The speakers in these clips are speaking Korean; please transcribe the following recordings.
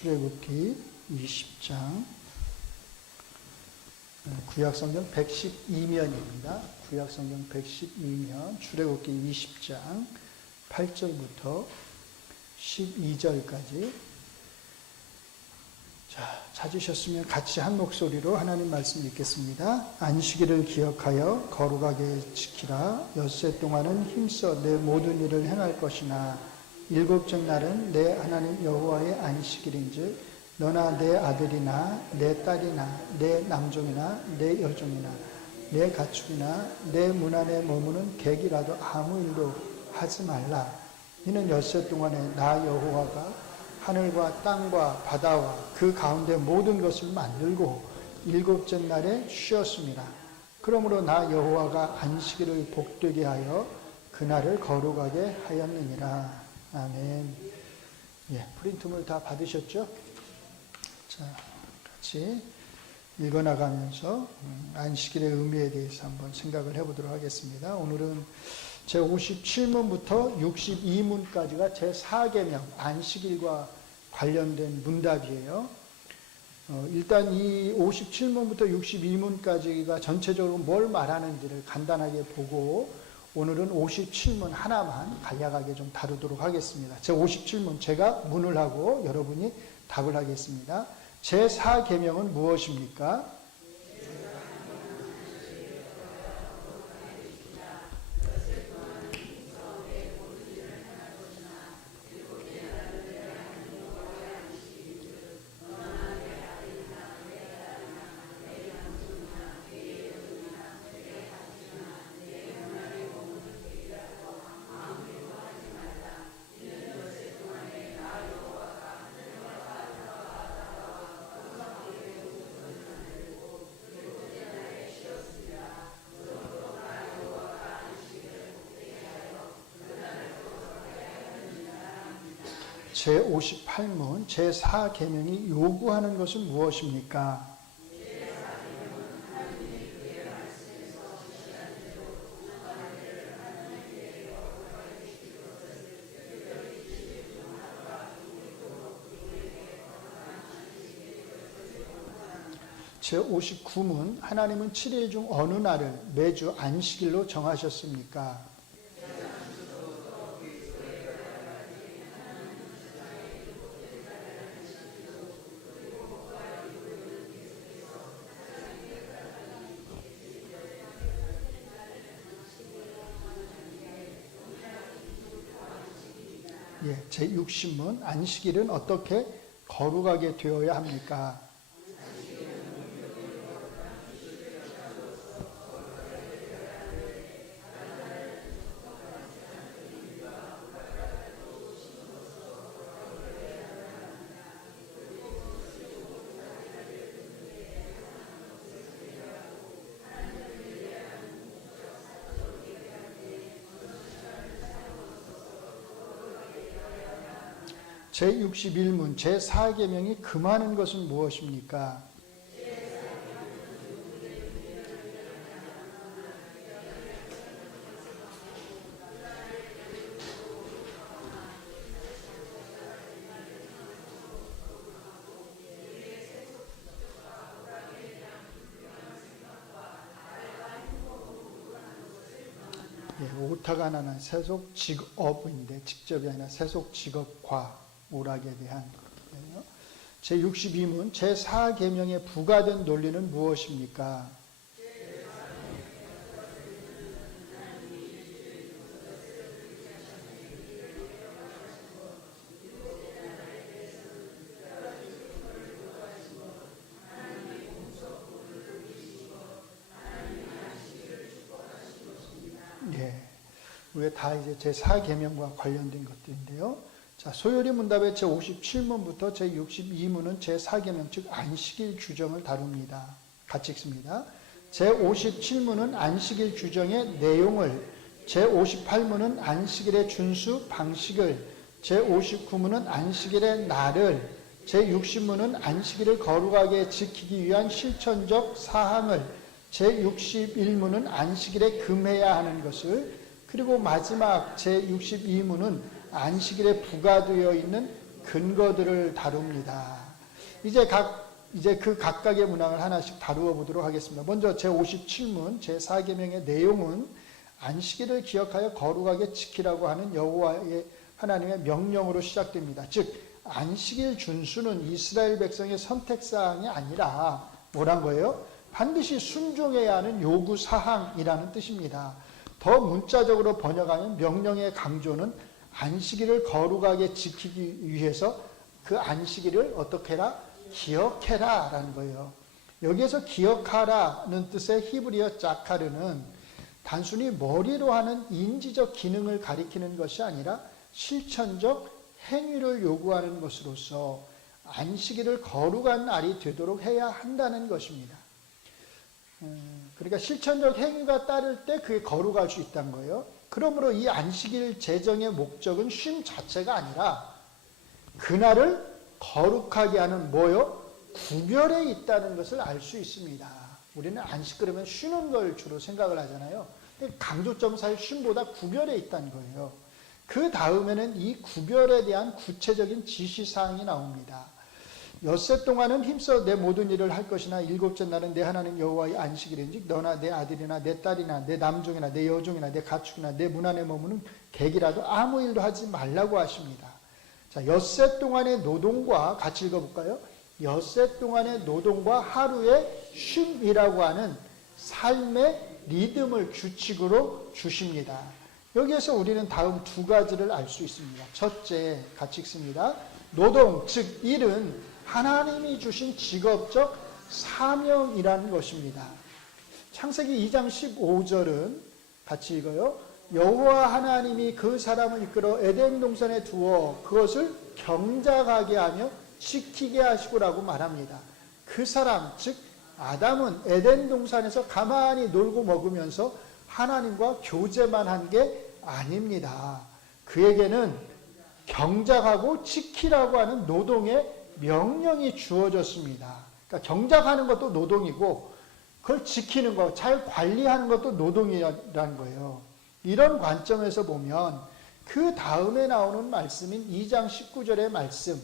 출애굽기 20장, 구약성경 112면입니다. 구약성경 112면, 출애굽기 20장 8절부터 12절까지. 자, 찾으셨으면 같이 한 목소리로 하나님 말씀 읽겠습니다. 안식일을 기억하여 거룩하게 지키라. 엿새 동안은 힘써 내 모든 일을 행할 것이나 일곱째 날은 내 하나님 여호와의 안식일인즉 너나 내 아들이나 내 딸이나 내 남종이나 내 여종이나 내 가축이나 내 문 안에 머무는 객이라도 아무 일도 하지 말라. 이는 엿새 동안에 나 여호와가 하늘과 땅과 바다와 그 가운데 모든 것을 만들고 일곱째 날에 쉬었습니다. 그러므로 나 여호와가 안식일을 복되게 하여 그날을 거룩하게 하였느니라. 아멘. 예, 프린트물 다 받으셨죠? 자, 같이 읽어나가면서 안식일의 의미에 대해서 한번 생각을 해보도록 하겠습니다. 오늘은 제57문부터 62문까지가 제4계명 안식일과 관련된 문답이에요. 일단 이 57문부터 62문까지가 전체적으로 뭘 말하는지를 간단하게 보고 오늘은 57문 하나만 간략하게 좀 다루도록 하겠습니다. 제57문 제가 문을 하고 여러분이 답을 하겠습니다. 제4계명은 무엇입니까? 제58문 제4계명이 요구하는 것은 무엇입니까? 제59문 하나님은 7일 중 어느 날을 매주 안식일로 정하셨습니까? 예, 제60문 안식일은 어떻게 거룩하게 되어야 합니까? 제61문 제4계명이 금하는 것은 무엇입니까? 예, 오타가 나는 세속 직업인데 직접이 아니라 세속 직업과 오락에 대한 거예요. 제62문 제4계명에 부과된 논리는 무엇입니까? 예, 이게 다 이제 제4계명과 관련된 것들인데요. 자, 소요리 문답의 제57문부터 제62문은 제4계명 즉 안식일 규정을 다룹니다. 같이 읽습니다. 제57문은 안식일 규정의 내용을, 제58문은 안식일의 준수 방식을, 제59문은 안식일의 날을, 제60문은 안식일을 거룩하게 지키기 위한 실천적 사항을, 제61문은 안식일에 금해야 하는 것을, 그리고 마지막 제62문은 안식일에 부과되어 있는 근거들을 다룹니다. 이제 그 각각의 문항을 하나씩 다루어 보도록 하겠습니다. 먼저 제57문 제4계명의 내용은 안식일을 기억하여 거룩하게 지키라고 하는 여호와의 하나님의 명령으로 시작됩니다. 즉 안식일 준수는 이스라엘 백성의 선택사항이 아니라 뭐란 거예요? 반드시 순종해야 하는 요구사항이라는 뜻입니다. 더 문자적으로 번역하면 명령의 강조는 안식일을 거룩하게 지키기 위해서 그 안식일을 어떻게 해라? 기억해라 라는 거예요. 여기에서 기억하라는 뜻의 히브리어 자카르는 단순히 머리로 하는 인지적 기능을 가리키는 것이 아니라 실천적 행위를 요구하는 것으로서 안식일을 거룩한 날이 되도록 해야 한다는 것입니다. 그러니까 실천적 행위가 따를 때 그게 거룩할 수 있다는 거예요. 그러므로 이 안식일 제정의 목적은 쉼 자체가 아니라 그날을 거룩하게 하는 뭐요? 구별에 있다는 것을 알 수 있습니다. 우리는 안식 그러면 쉬는 걸 주로 생각을 하잖아요. 근데 강조점 사이 쉼보다 구별에 있다는 거예요. 그 다음에는 이 구별에 대한 구체적인 지시사항이 나옵니다. 엿새 동안은 힘써 내 모든 일을 할 것이나 일곱째 날은 내 하나님 여호와의 안식일인즉 너나 내 아들이나 내 딸이나 내 남종이나 내 여종이나 내 가축이나 내 문 안에 머무는 객이라도 아무 일도 하지 말라고 하십니다. 자, 엿새 동안의 노동과 같이 읽어볼까요? 엿새 동안의 노동과 하루의 쉼이라고 하는 삶의 리듬을 규칙으로 주십니다. 여기에서 우리는 다음 두 가지를 알 수 있습니다. 첫째, 같이 읽습니다. 노동, 즉 일은 하나님이 주신 직업적 사명이라는 것입니다. 창세기 2장 15절은 같이 읽어요. 여호와 하나님이 그 사람을 이끌어 에덴 동산에 두어 그것을 경작하게 하며 지키게 하시고라고 말합니다. 그 사람, 즉 아담은 에덴 동산에서 가만히 놀고 먹으면서 하나님과 교제만 한 게 아닙니다. 그에게는 경작하고 지키라고 하는 노동의 명령이 주어졌습니다. 그러니까 경작하는 것도 노동이고 그걸 지키는 것, 잘 관리하는 것도 노동이라는 거예요. 이런 관점에서 보면 그 다음에 나오는 말씀인 2장 19절의 말씀,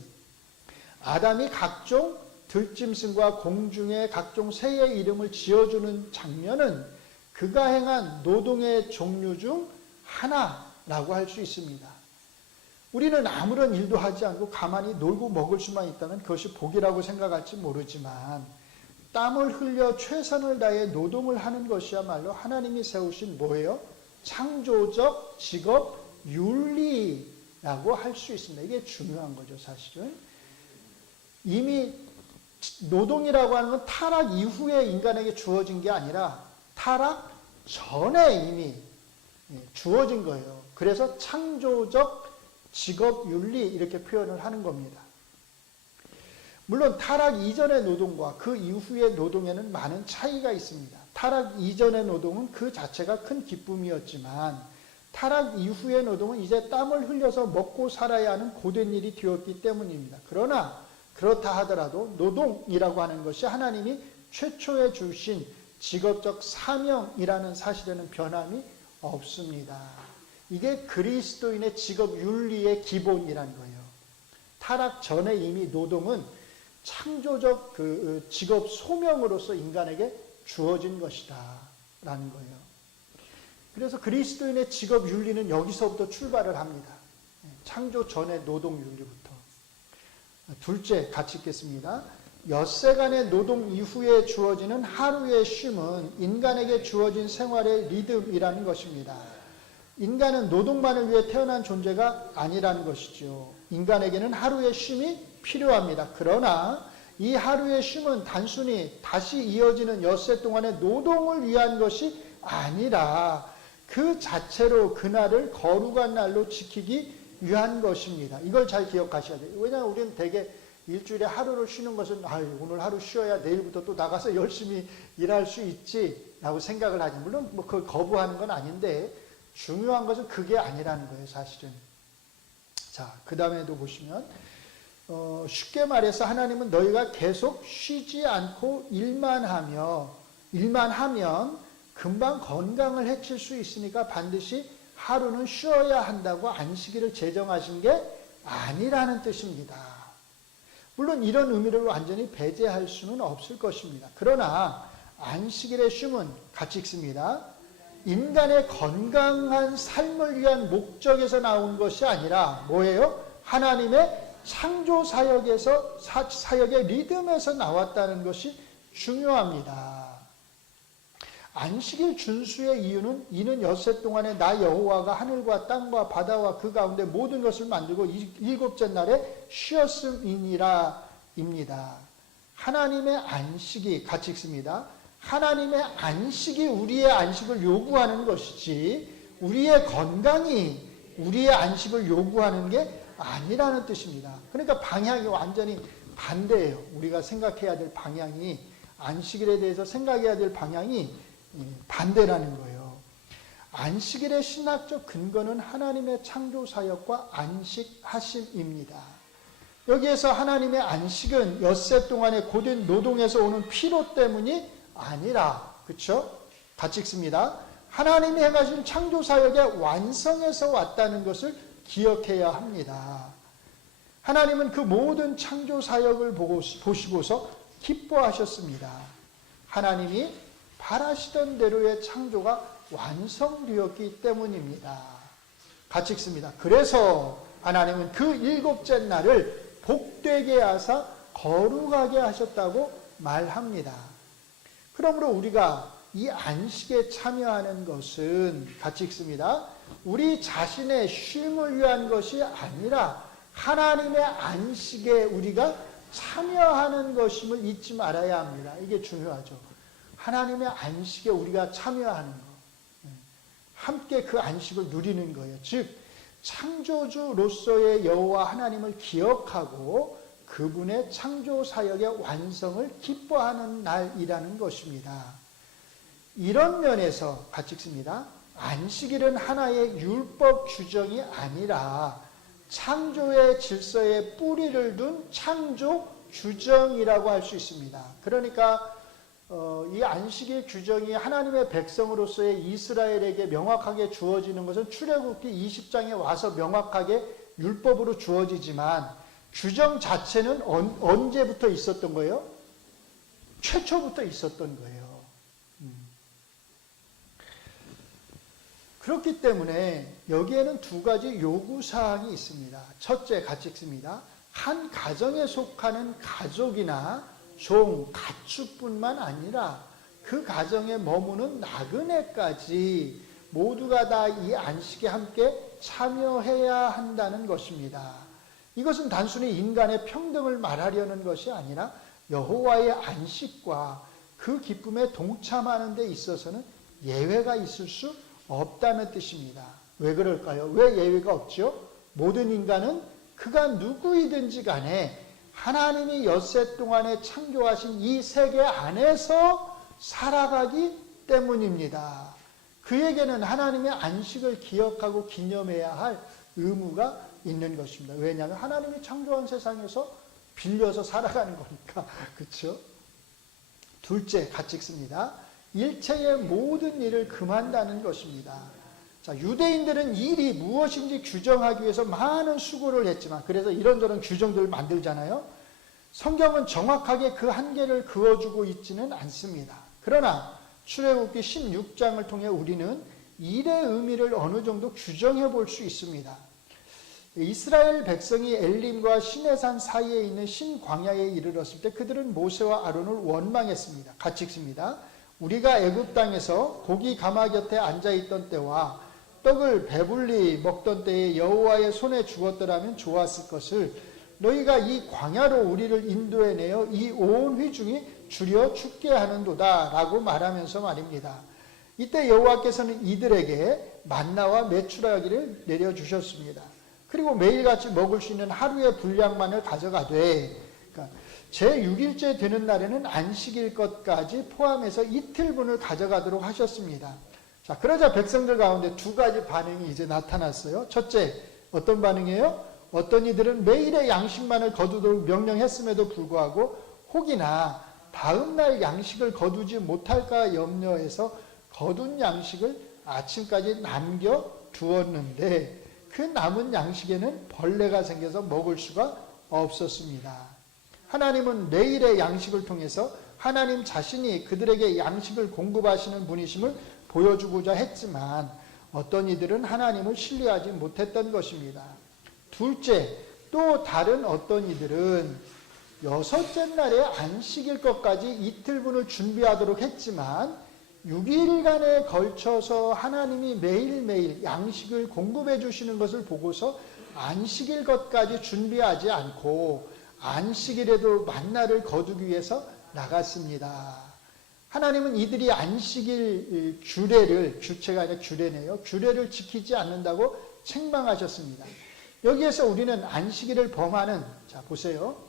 아담이 각종 들짐승과 공중의 각종 새의 이름을 지어주는 장면은 그가 행한 노동의 종류 중 하나라고 할 수 있습니다. 우리는 아무런 일도 하지 않고 가만히 놀고 먹을 수만 있다면 그것이 복이라고 생각할지 모르지만 땀을 흘려 최선을 다해 노동을 하는 것이야말로 하나님이 세우신 뭐예요? 창조적 직업 윤리라고 할 수 있습니다. 이게 중요한 거죠, 사실은. 이미 노동이라고 하는 건 타락 이후에 인간에게 주어진 게 아니라 타락 전에 이미 주어진 거예요. 그래서 창조적 직업 윤리 이렇게 표현을 하는 겁니다. 물론 타락 이전의 노동과 그 이후의 노동에는 많은 차이가 있습니다. 타락 이전의 노동은 그 자체가 큰 기쁨이었지만 타락 이후의 노동은 이제 땀을 흘려서 먹고 살아야 하는 고된 일이 되었기 때문입니다. 그러나 그렇다 하더라도 노동이라고 하는 것이 하나님이 최초에 주신 직업적 사명이라는 사실에는 변함이 없습니다. 이게 그리스도인의 직업 윤리의 기본이라는 거예요. 타락 전에 이미 노동은 창조적 그 직업 소명으로서 인간에게 주어진 것이다 라는 거예요. 그래서 그리스도인의 직업 윤리는 여기서부터 출발을 합니다. 창조 전의 노동 윤리부터. 둘째, 같이 읽겠습니다. 엿새간의 노동 이후에 주어지는 하루의 쉼은 인간에게 주어진 생활의 리듬이라는 것입니다. 인간은 노동만을 위해 태어난 존재가 아니라는 것이죠. 인간에게는 하루의 쉼이 필요합니다. 그러나 이 하루의 쉼은 단순히 다시 이어지는 엿새 동안의 노동을 위한 것이 아니라 그 자체로 그날을 거룩한 날로 지키기 위한 것입니다. 이걸 잘 기억하셔야 돼요. 왜냐하면 우리는 대개 일주일에 하루를 쉬는 것은 오늘 하루 쉬어야 내일부터 또 나가서 열심히 일할 수 있지 라고 생각을 하지. 물론 그걸 거부하는 건 아닌데 중요한 것은 그게 아니라는 거예요, 사실은. 자, 그 다음에도 보시면 쉽게 말해서 하나님은 너희가 계속 쉬지 않고 일만 하면 금방 건강을 해칠 수 있으니까 반드시 하루는 쉬어야 한다고 안식일을 제정하신 게 아니라는 뜻입니다. 물론 이런 의미를 완전히 배제할 수는 없을 것입니다. 그러나 안식일의 쉼은 같이 읽습니다. 인간의 건강한 삶을 위한 목적에서 나온 것이 아니라 뭐예요? 하나님의 창조 사역에서 사역의 리듬에서 나왔다는 것이 중요합니다. 안식일 준수의 이유는 이는 엿새 동안에 나 여호와가 하늘과 땅과 바다와 그 가운데 모든 것을 만들고 일곱째 날에 쉬었음이니라 입니다. 하나님의 안식이 같이 읽습니다. 하나님의 안식이 우리의 안식을 요구하는 것이지 우리의 건강이 우리의 안식을 요구하는 게 아니라는 뜻입니다. 그러니까 방향이 완전히 반대예요. 우리가 생각해야 될 방향이 안식일에 대해서 생각해야 될 방향이 반대라는 거예요. 안식일의 신학적 근거는 하나님의 창조 사역과 안식하심입니다. 여기에서 하나님의 안식은 엿새 동안의 고된 노동에서 오는 피로 때문이 아니라, 그렇죠? 같이 읽습니다. 하나님이 행하신 창조 사역의 완성에서 왔다는 것을 기억해야 합니다. 하나님은 그 모든 창조 사역을 보시고서 기뻐하셨습니다. 하나님이 바라시던 대로의 창조가 완성되었기 때문입니다. 같이 읽습니다. 그래서 하나님은 그 일곱째 날을 복되게 하사 거룩하게 하셨다고 말합니다. 그러므로 우리가 이 안식에 참여하는 것은 같이 읽습니다. 우리 자신의 쉼을 위한 것이 아니라 하나님의 안식에 우리가 참여하는 것임을 잊지 말아야 합니다. 이게 중요하죠. 하나님의 안식에 우리가 참여하는 것. 함께 그 안식을 누리는 거예요. 즉 창조주로서의 여호와 하나님을 기억하고 그분의 창조 사역의 완성을 기뻐하는 날이라는 것입니다. 이런 면에서 같이 읽습니다. 안식일은 하나의 율법 규정이 아니라 창조의 질서에 뿌리를 둔 창조 규정이라고 할 수 있습니다. 그러니까 이 안식일 규정이 하나님의 백성으로서의 이스라엘에게 명확하게 주어지는 것은 출애굽기 20장에 와서 명확하게 율법으로 주어지지만 규정 자체는 언제부터 있었던 거예요? 최초부터 있었던 거예요. 그렇기 때문에 여기에는 두 가지 요구사항이 있습니다. 첫째, 같이 읽습니다. 한 가정에 속하는 가족이나 종, 가축뿐만 아니라 그 가정에 머무는 나그네까지 모두가 다 이 안식에 함께 참여해야 한다는 것입니다. 이것은 단순히 인간의 평등을 말하려는 것이 아니라 여호와의 안식과 그 기쁨에 동참하는 데 있어서는 예외가 있을 수 없다는 뜻입니다. 왜 그럴까요? 왜 예외가 없죠? 모든 인간은 그가 누구이든지 간에 하나님이 엿새 동안에 창조하신 이 세계 안에서 살아가기 때문입니다. 그에게는 하나님의 안식을 기억하고 기념해야 할 의무가 있는 것입니다. 왜냐하면 하나님이 창조한 세상에서 빌려서 살아가는 거니까. 그렇죠? 둘째, 같이 읽습니다. 일체의 모든 일을 금한다는 것입니다. 자, 유대인들은 일이 무엇인지 규정하기 위해서 많은 수고를 했지만, 그래서 이런저런 규정들을 만들잖아요. 성경은 정확하게 그 한계를 그어주고 있지는 않습니다. 그러나 출애굽기 16장을 통해 우리는 일의 의미를 어느 정도 규정해 볼 수 있습니다. 이스라엘 백성이 엘림과 시내산 사이에 있는 신광야에 이르렀을 때 그들은 모세와 아론을 원망했습니다. 같이 읽습니다. 우리가 애굽 땅에서 고기 가마 곁에 앉아있던 때와 떡을 배불리 먹던 때에 여호와의 손에 죽었더라면 좋았을 것을 너희가 이 광야로 우리를 인도해내어 이 온 회중이 줄여 죽게 하는도다 라고 말하면서 말입니다. 이때 여호와께서는 이들에게 만나와 메추라기를 내려주셨습니다. 그리고 매일같이 먹을 수 있는 하루의 분량만을 가져가되, 그러니까 제6일째 되는 날에는 안식일 것까지 포함해서 이틀분을 가져가도록 하셨습니다. 자, 그러자 백성들 가운데 두 가지 반응이 이제 나타났어요. 첫째, 어떤 반응이에요? 어떤 이들은 매일의 양식만을 거두도록 명령했음에도 불구하고 혹이나 다음날 양식을 거두지 못할까 염려해서 거둔 양식을 아침까지 남겨두었는데 그 남은 양식에는 벌레가 생겨서 먹을 수가 없었습니다. 하나님은 매일의 양식을 통해서 하나님 자신이 그들에게 양식을 공급하시는 분이심을 보여주고자 했지만 어떤 이들은 하나님을 신뢰하지 못했던 것입니다. 둘째, 또 다른 어떤 이들은 여섯째 날에 안식일 것까지 이틀분을 준비하도록 했지만 6일간에 걸쳐서 하나님이 매일매일 양식을 공급해 주시는 것을 보고서 안식일 것까지 준비하지 않고 안식일에도 만나를 거두기 위해서 나갔습니다. 하나님은 이들이 안식일 규례를, 규칙가 아니라 규례네요. 규례를 지키지 않는다고 책망하셨습니다. 여기에서 우리는 안식일을 범하는, 자 보세요.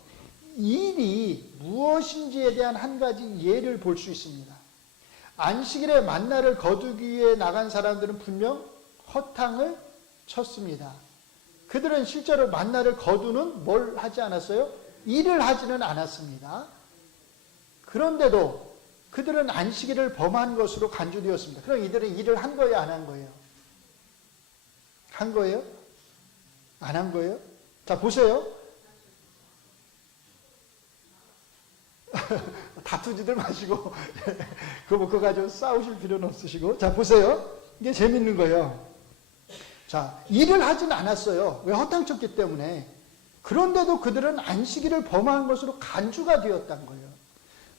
일이 무엇인지에 대한 한 가지 예를 볼 수 있습니다. 안식일에 만나를 거두기 위해 나간 사람들은 분명 허탕을 쳤습니다. 그들은 실제로 만나를 거두는 뭘 하지 않았어요? 일을 하지는 않았습니다. 그런데도 그들은 안식일을 범한 것으로 간주되었습니다. 그럼 이들은 일을 한 거예요, 안 한 거예요? 한 거예요? 안 한 거예요? 자, 보세요. 다투지들 마시고 그거 가지고 싸우실 필요는 없으시고, 자 보세요. 이게 재밌는 거예요. 자, 일을 하진 않았어요. 왜? 허탕쳤기 때문에. 그런데도 그들은 안식일을 범한 것으로 간주가 되었다는 거예요.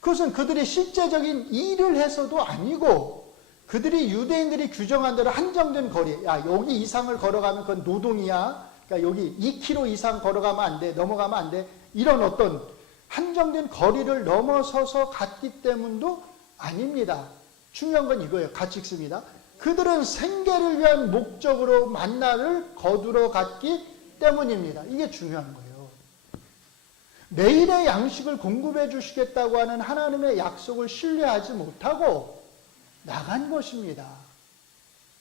그것은 그들이 실제적인 일을 해서도 아니고 그들이 유대인들이 규정한 대로 한정된 거리, 야 여기 이상을 걸어가면 그건 노동이야. 그러니까 여기 2km 이상 걸어가면 안 돼, 넘어가면 안 돼. 이런 어떤 한정된 거리를 넘어서서 갔기 때문도 아닙니다. 중요한 건 이거예요. 같이 읽습니다. 그들은 생계를 위한 목적으로 만나를 거두러 갔기 때문입니다. 이게 중요한 거예요. 매일의 양식을 공급해 주시겠다고 하는 하나님의 약속을 신뢰하지 못하고 나간 것입니다.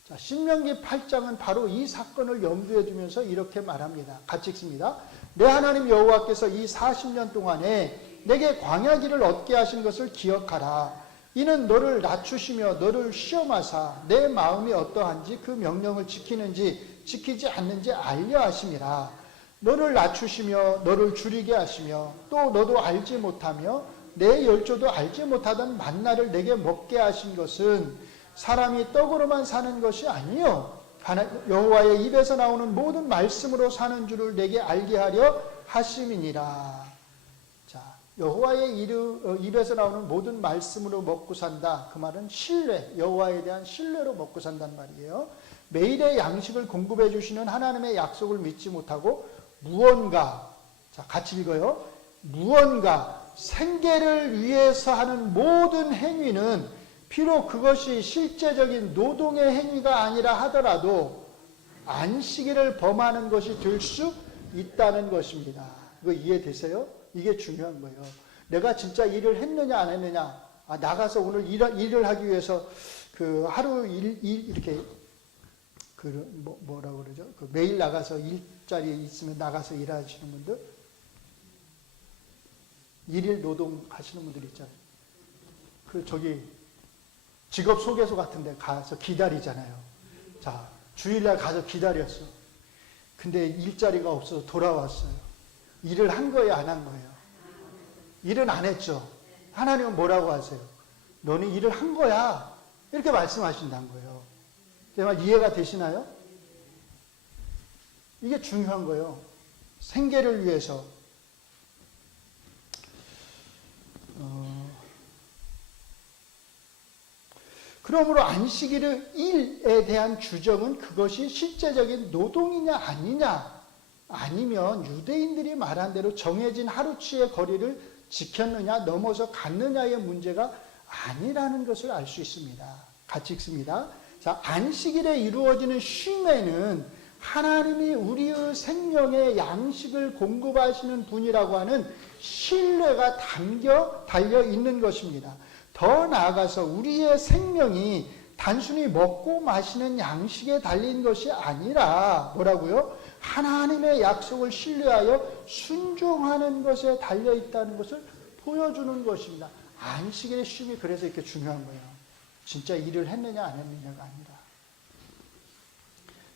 자, 신명기 8장은 바로 이 사건을 염두에 두면서 이렇게 말합니다. 같이 읽습니다. 내 하나님 여호와께서 이 40년 동안에 내게 광야길을 얻게 하신 것을 기억하라. 이는 너를 낮추시며 너를 시험하사 내 마음이 어떠한지 그 명령을 지키는지 지키지 않는지 알려 하심이라. 너를 낮추시며 너를 줄이게 하시며 또 너도 알지 못하며 내 열조도 알지 못하던 만나를 내게 먹게 하신 것은 사람이 떡으로만 사는 것이 아니요 여호와의 입에서 나오는 모든 말씀으로 사는 줄을 내게 알게 하려 하심이니라. 자, 여호와의 입에서 나오는 모든 말씀으로 먹고 산다. 그 말은 신뢰, 여호와에 대한 신뢰로 먹고 산다는 말이에요. 매일의 양식을 공급해 주시는 하나님의 약속을 믿지 못하고 무언가, 자 같이 읽어요. 무언가 생계를 위해서 하는 모든 행위는 비록 그것이 실제적인 노동의 행위가 아니라 하더라도 안식일을 범하는 것이 될 수 있다는 것입니다. 이거 이해되세요? 이게 중요한 거예요. 내가 진짜 일을 했느냐 안 했느냐. 아, 나가서 오늘 일을 하기 위해서 그 하루 이렇게 뭐라고 그러죠? 그 매일 나가서 일자리에 있으면 나가서 일하시는 분들, 일일 노동 하시는 분들 있잖아요. 그 저기 직업 소개소 같은 데 가서 기다리잖아요. 자, 주일날 가서 기다렸어. 근데 일자리가 없어서 돌아왔어요. 일을 한 거예요, 안 한 거예요? 일은 안 했죠. 하나님은 뭐라고 하세요? 너는 일을 한 거야. 이렇게 말씀하신다는 거예요. 정말 이해가 되시나요? 이게 중요한 거예요. 생계를 위해서. 그러므로 안식일에 대한 규정은 그것이 실제적인 노동이냐 아니냐, 아니면 유대인들이 말한 대로 정해진 하루치의 거리를 지켰느냐 넘어서 갔느냐의 문제가 아니라는 것을 알 수 있습니다. 같이 읽습니다. 자, 안식일에 이루어지는 쉼에는 하나님이 우리의 생명에 양식을 공급하시는 분이라고 하는 신뢰가 달려 있는 것입니다. 더 나아가서 우리의 생명이 단순히 먹고 마시는 양식에 달린 것이 아니라 뭐라고요? 하나님의 약속을 신뢰하여 순종하는 것에 달려 있다는 것을 보여주는 것입니다. 안식일의 쉼이 그래서 이렇게 중요한 거예요. 진짜 일을 했느냐 안 했느냐가 아니라.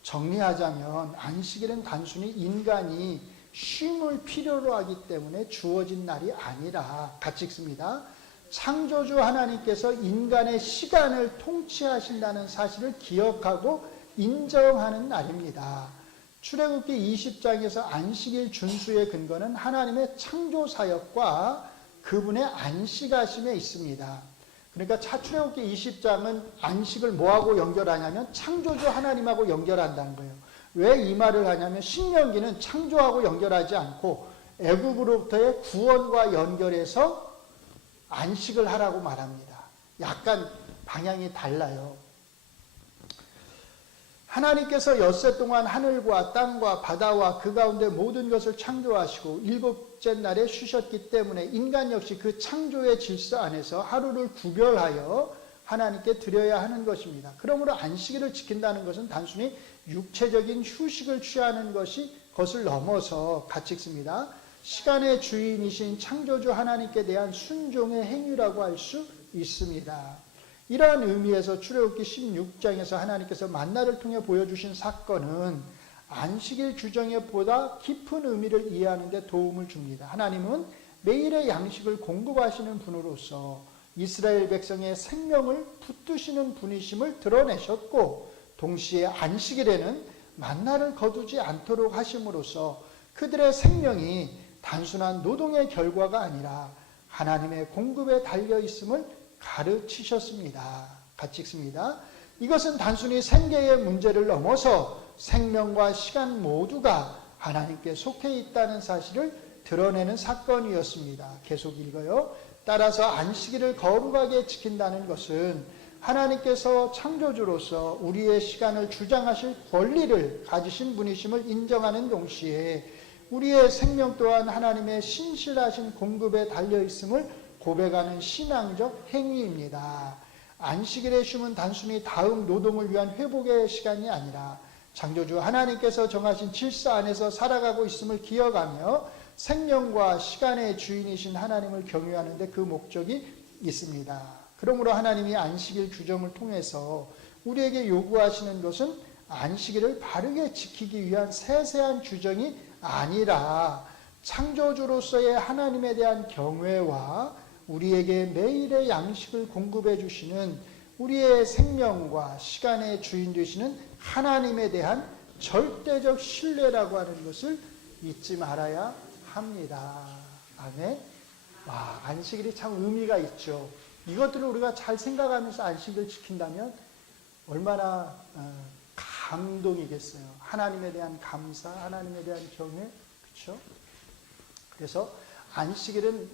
정리하자면 안식일은 단순히 인간이 쉼을 필요로 하기 때문에 주어진 날이 아니라, 같이 읽습니다. 창조주 하나님께서 인간의 시간을 통치하신다는 사실을 기억하고 인정하는 날입니다. 출애굽기 20장에서 안식일 준수의 근거는 하나님의 창조 사역과 그분의 안식하심에 있습니다. 그러니까 출애굽기 20장은 안식을 뭐하고 연결하냐면 창조주 하나님하고 연결한다는 거예요. 왜 이 말을 하냐면 신명기는 창조하고 연결하지 않고 애굽으로부터의 구원과 연결해서 안식을 하라고 말합니다. 약간 방향이 달라요. 하나님께서 엿새 동안 하늘과 땅과 바다와 그 가운데 모든 것을 창조하시고 일곱째 날에 쉬셨기 때문에 인간 역시 그 창조의 질서 안에서 하루를 구별하여 하나님께 드려야 하는 것입니다. 그러므로 안식일을 지킨다는 것은 단순히 육체적인 휴식을 취하는 것을 넘어서, 같이 읽습니다. 시간의 주인이신 창조주 하나님께 대한 순종의 행위라고 할 수 있습니다. 이러한 의미에서 출애굽기 16장에서 하나님께서 만나를 통해 보여주신 사건은 안식일 규정에 보다 깊은 의미를 이해하는 데 도움을 줍니다. 하나님은 매일의 양식을 공급하시는 분으로서 이스라엘 백성의 생명을 붙드시는 분이심을 드러내셨고, 동시에 안식일에는 만나를 거두지 않도록 하심으로써 그들의 생명이 단순한 노동의 결과가 아니라 하나님의 공급에 달려있음을 가르치셨습니다. 같이 읽습니다. 이것은 단순히 생계의 문제를 넘어서 생명과 시간 모두가 하나님께 속해 있다는 사실을 드러내는 사건이었습니다. 계속 읽어요. 따라서 안식일을 거룩하게 지킨다는 것은 하나님께서 창조주로서 우리의 시간을 주장하실 권리를 가지신 분이심을 인정하는 동시에 우리의 생명 또한 하나님의 신실하신 공급에 달려있음을 고백하는 신앙적 행위입니다. 안식일의 쉼은 단순히 다음 노동을 위한 회복의 시간이 아니라 창조주 하나님께서 정하신 질서 안에서 살아가고 있음을 기억하며 생명과 시간의 주인이신 하나님을 경유하는 데 그 목적이 있습니다. 그러므로 하나님이 안식일 규정을 통해서 우리에게 요구하시는 것은 안식일을 바르게 지키기 위한 세세한 규정이 아니라 창조주로서의 하나님에 대한 경외와 우리에게 매일의 양식을 공급해 주시는 우리의 생명과 시간의 주인 되시는 하나님에 대한 절대적 신뢰라고 하는 것을 잊지 말아야 합니다. 아멘. 와, 안식일이 참 의미가 있죠. 이것들을 우리가 잘 생각하면서 안식일을 지킨다면 얼마나 감동이겠어요. 하나님에 대한 감사, 하나님에 대한 경외, 그렇죠? 그래서 안식일은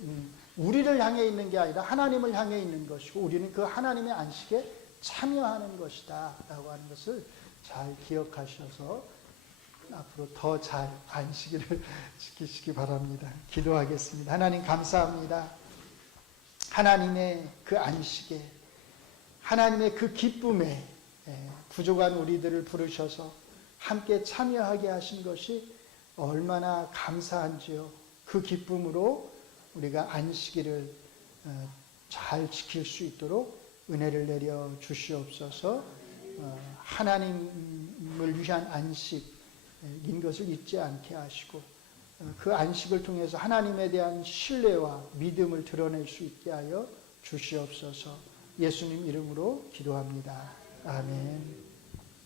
우리를 향해 있는 게 아니라 하나님을 향해 있는 것이고 우리는 그 하나님의 안식에 참여하는 것이다 라고 하는 것을 잘 기억하셔서 앞으로 더 잘 안식일을 지키시기 바랍니다. 기도하겠습니다. 하나님 감사합니다. 하나님의 그 안식에, 하나님의 그 기쁨에 부족한 우리들을 부르셔서 함께 참여하게 하신 것이 얼마나 감사한지요. 그 기쁨으로 우리가 안식일을 잘 지킬 수 있도록 은혜를 내려 주시옵소서. 하나님을 위한 안식인 것을 잊지 않게 하시고 그 안식을 통해서 하나님에 대한 신뢰와 믿음을 드러낼 수 있게 하여 주시옵소서. 예수님 이름으로 기도합니다. 아멘.